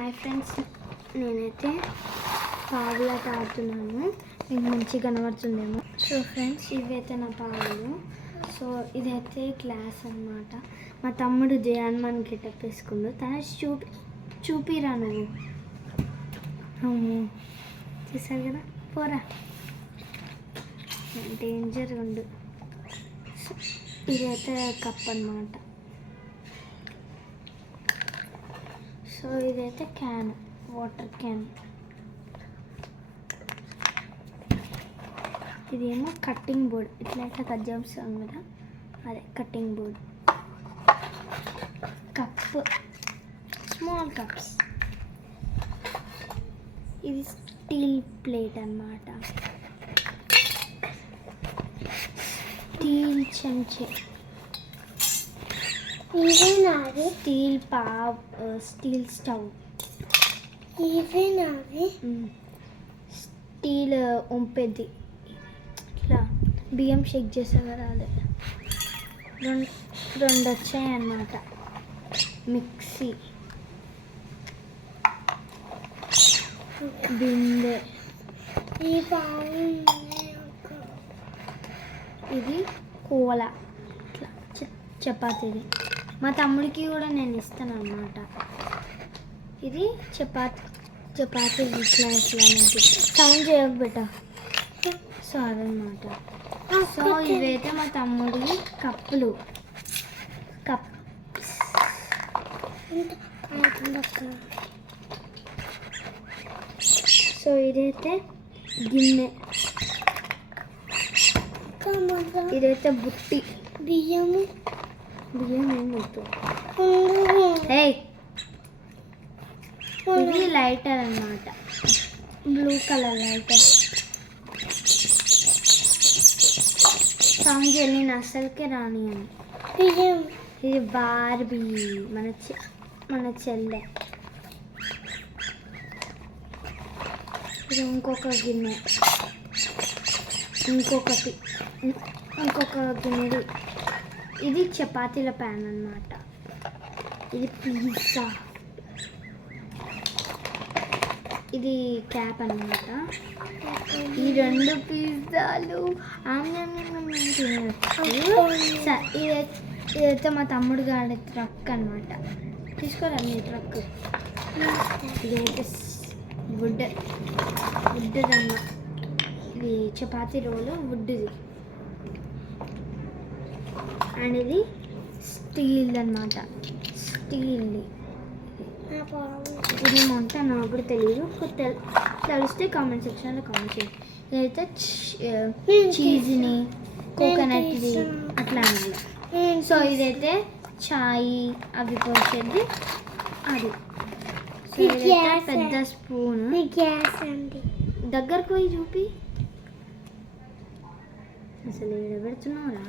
Hi friends, నేనైతే పావులాట ఆడుతున్నాను. మీకు మంచిగా కనబడుతుందేమో. సో ఫ్రెండ్స్, ఇవైతే నా పావులు. సో ఇదైతే గ్లాస్ అన్నమాట. మా తమ్ముడు జయాన్మన్ గెటప్ వేసుకుండు. తన చూపిరా నువ్వు. చూసారు కదా, పోరా, డేంజర్ ఉండు. ఇదైతే కప్ అన్నమాట. సో ఇదైతే క్యాన్, వాటర్ క్యాన్. ఇదేమో కట్టింగ్ బోర్డ్. ఇట్లా కట్ చేస్తాం కదా, అదే cutting board. Cup, small cups. ఇది స్టీల్ ప్లేట్ అన్నమాట. స్టీల్ చెంచా. Steel stove. స్టీల్ ఉంపెద్ది, ఇట్లా బియ్యం షేక్ చేస్తారు కదా, అదే. రెండు వచ్చాయి అన్నమాట. మిక్సీ, బిందె. ఇది కోల, ఇట్లా చపాతీది. మా తమ్ముడికి కూడా నేను ఇస్తాను అన్నమాట. ఇది చపాతీ ఇట్లా సౌండ్ చేయకు బెట్ట. సో అదనమాట. సో ఇవైతే మా తమ్ముడి కప్పులు. సో ఇదైతే గిన్నె. ఇదైతే బుట్టి. బియ్యం ఏమవుతుంది. ఇది లైటర్ అన్నమాట, బ్లూ కలర్ లైటర్. సౌండ్ నేను అసలుకే రాని అని. ఇది బార్బీ, మన చెల్లె. ఇది ఇంకొక గిన్నె, ఇంకొక గిన్నెది. ఇది చపాతీల ప్యాన్ అన్నమాట. ఇది పిజ్జా. ఇది క్యాప్ అన్నమాట. ఈ రెండు పిజ్జాలు ఇదైతే మా తమ్ముడు గారి ట్రక్ అన్నమాట. తీసుకోరండి ట్రక్. ఇదైతే వుడ్దన్న. ఇది చపాతీ రోలు వుడ్ది. అండ్ ఇది స్టీల్ అన్నమాట. స్టీల్ది. ఇది మొంట నాకు కూడా తెలియదు. తెలిస్తే కామెంట్ సెక్షన్లో కామెంట్ చేయండి. ఇదైతే చీజ్ని, కోకోనట్ది అట్లా అన్నది. సో ఇదైతే చాయ్ అవి పోసేది అది. సో ఇదైతే పెద్ద స్పూన్. దగ్గరకు పోయి చూపి, అసలు పెడుతున్నావురా.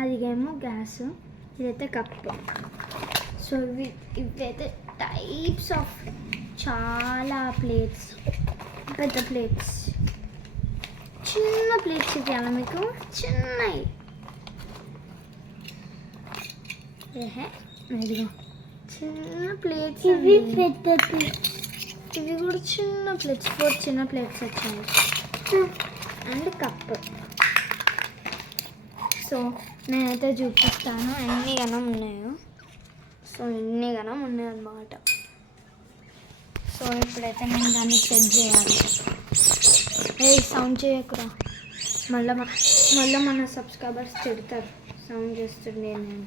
అదిగేమో గ్యాస్. ఇదైతే కప్పు. సో ఇవైతే టైప్స్ ఆఫ్ చాలా ప్లేట్స్. పెద్ద ప్లేట్స్, చిన్న ప్లేట్స్ ఇవ్వాలి మీకు, చిన్నవి. ఇదిగో చిన్న ప్లేట్స్. ఇవి పెద్ద ప్లేట్స్. ఇవి కూడా చిన్న ప్లేట్స్. 4 చిన్న ప్లేట్స్ వచ్చాయి. And cup. సో నేనైతే చూపిస్తాను ఎన్ని గణం ఉన్నాయో. సో ఎన్ని గణం ఉన్నాయన్నమాట. సో ఇప్పుడైతే నేను దాన్ని సెట్ చేయాలి. సౌండ్ చేయకురా, మళ్ళీ మన సబ్స్క్రైబర్స్ తిడతారు సౌండ్ చేస్తుండే నేను.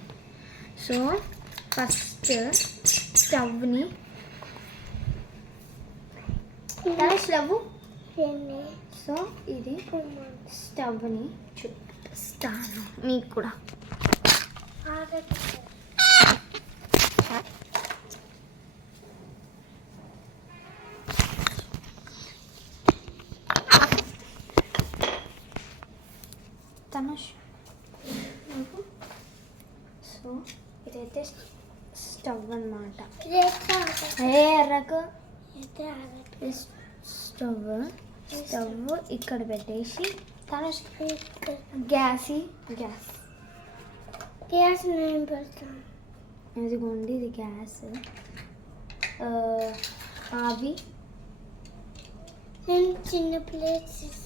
సో ఫస్ట్ స్టవ్ని సో ఇది స్టవ్ని చూపిస్తాను మీకు కూడా. సో ఇదైతే స్టవ్ అన్నమాట. స్టవ్ ఇక్కడ పెట్టేసి గ్యాస్ నేను పెడతాను. ఇదిగోండి ఇది గ్యాస్. అవి నేను చిన్న ప్లేట్స్.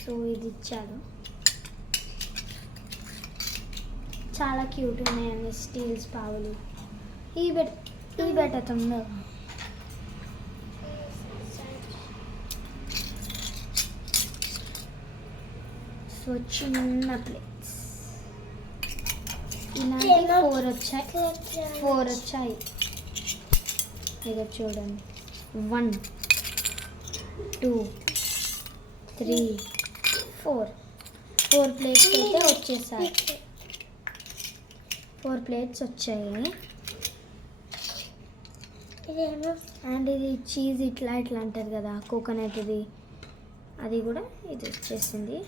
సో ఇది ఇచ్చాడు. చాలా క్యూట్ ఉన్నాయండి స్టీల్స్ పావులు. ఈ పెట్టతుందో. సో చిన్న ప్లేట్స్ ఇలాంటి 4 వచ్చాయి. ఇక చూడండి 1 2 3 4 ప్లేట్స్ అయితే వచ్చేసాయి. 4 ప్లేట్స్ వచ్చాయి. అండ్ ఇది చీజ్ ఇట్లా అంటారు కదా, కోకోనట్ ఇది, అది కూడా ఇది వచ్చేసింది.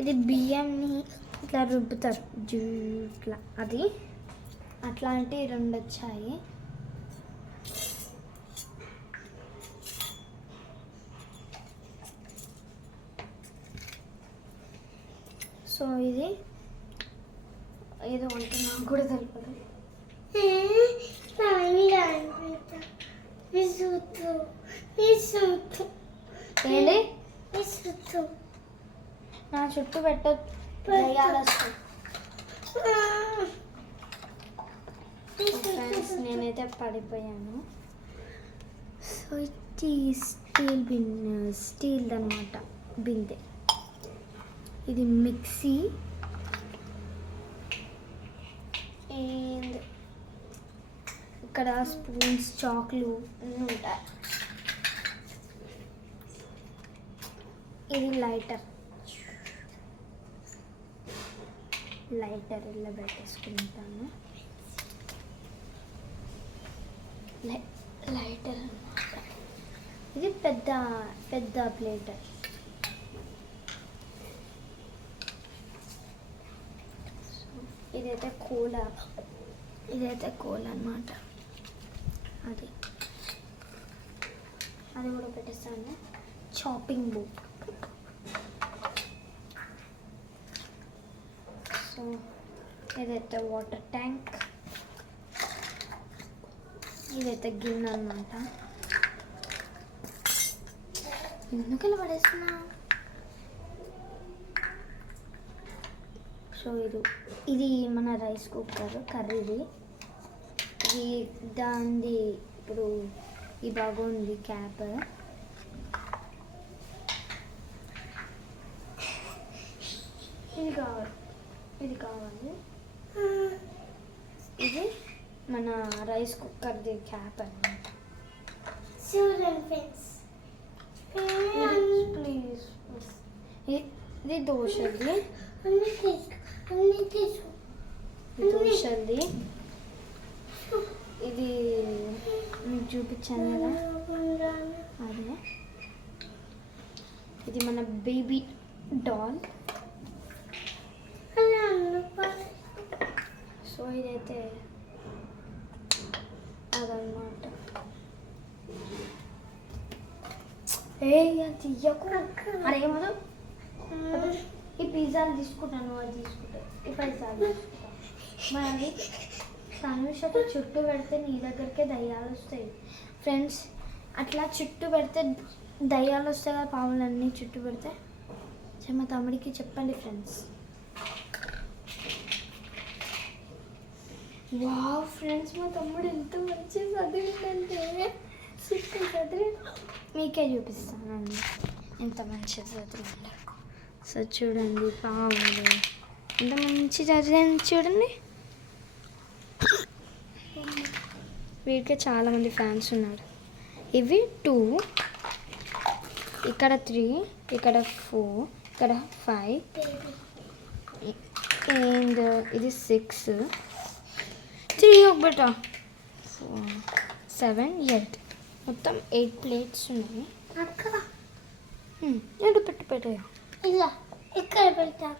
ఇది బియ్యంని ఇట్లా రుబ్బుతారు ఇట్లా, అది అట్లాంటి 2 వచ్చాయి. సో ఇది ఏదో అంటే నాకు కూడా తెలియదు. ఏంటి నా చుట్టూ ఫ్రెండ్స్ నేనైతే పడిపోయాను. సో ఇది స్టీల్ అనమాట, బిందె. ఇది మిక్సీ. అండ్ ఇక్కడ స్పూన్స్, చాక్లు అన్నీ ఉంటాయి. ఇది లైటర్ ఇలా పెట్టేసుకుంటాను. లైటర్ అన్నమాట. ఇది పెద్ద ప్లేట్. ఇదైతే కోల్ అన్నమాట. అది కూడా పెట్టేస్తాను. Chopping board. సో ఇదైతే వాటర్ ట్యాంక్. ఇదైతే గిన్నె అన్నమాట. ఎందుకలా పడేస్తున్నా? సో ఇది మన రైస్ కుక్కర్, కర్రీది. ఇది దానిది ఇప్పుడు ఈ బాగా ఉంది క్యాప్. ఇది కావాలి. ఇది మన రైస్ కుక్కర్ది క్యాప్ అన్నమాట. ప్లీజ్. ఇది దోశది. ఇది మీకు చూపించాను కదా, అదే. ఇది మన బేబీ డాల్. సో ఇదైతే అదన్నమాట. తీయకు. అరేమదు, ఈ పిజ్జాలు తీసుకుంటాను, అది తీసుకుంటాను, ఈ పైసాలు తీసుకుంటాను. మరి సన్విషక చుట్టూ పెడితే నీ దగ్గరికే దయ్యాలు వస్తాయి ఫ్రెండ్స్. అట్లా చుట్టూ పెడితే దయ్యాలు వస్తాయి కదా, పాములన్నీ చుట్టూ పెడితే. మా తమ్ముడికి చెప్పండి ఫ్రెండ్స్. వావ్ ఫ్రెండ్స్, మా తమ్ముడు ఎంత మంచి చదివిందంటే చదివి మీకే చూపిస్తానండి ఎంత మంచిగా చదివిందో. సో చూడండి పాములు ఎంత మంచి చదివింది చూడండి. వీడికి చాలామంది ఫ్యాన్స్ ఉన్నారు. ఇవి 2, ఇక్కడ 3, ఇక్కడ 4, ఇక్కడ 5 అండ్ ఇది 6, 3 ఒకట 7, 8 మొత్తం 8 ప్లేట్స్ ఉన్నాయి. ఎటు పెట్టు ఇలా ఇక్కడ పెట్టా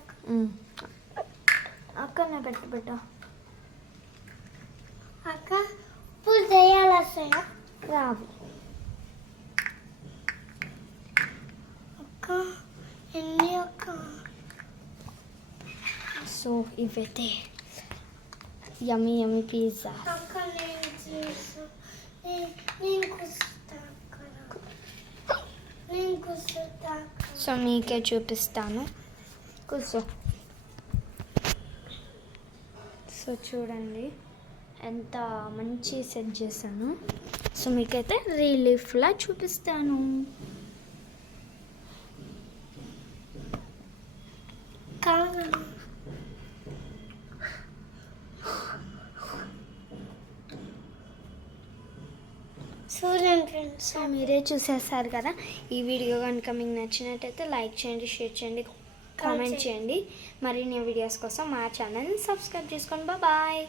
అక్కడనే పెట్టు. అక్క ఇప్పుడు దయ్యాలు వస్తాయా? రావు. అక్క ఎన్ని అక్క? సో ఇవైతే యమ్మీ యమ్మీ పిజ్జా. అక్క నేను చేస్తా. నేను కూర్చుంటా అక్కడ. నేను కూర్చుంటా అక్క. సో మీకే చూపిస్తాను, కూర్చో. సో చూడండి ఎంత మంచి సెట్ చేశాను. సో మీకైతే రిలీఫ్లా చూపిస్తాను. కాదు చూడండి ఫ్రెండ్స్. సో మీరే చూసేస్తారు కదా. ఈ వీడియో కనుక మీకు నచ్చినట్టయితే లైక్ చేయండి, షేర్ చేయండి, కామెంట్ చేయండి. మరిన్ని వీడియోస్ కోసం మా ఛానల్ని సబ్స్క్రైబ్ చేసుకోండి. బాయ్.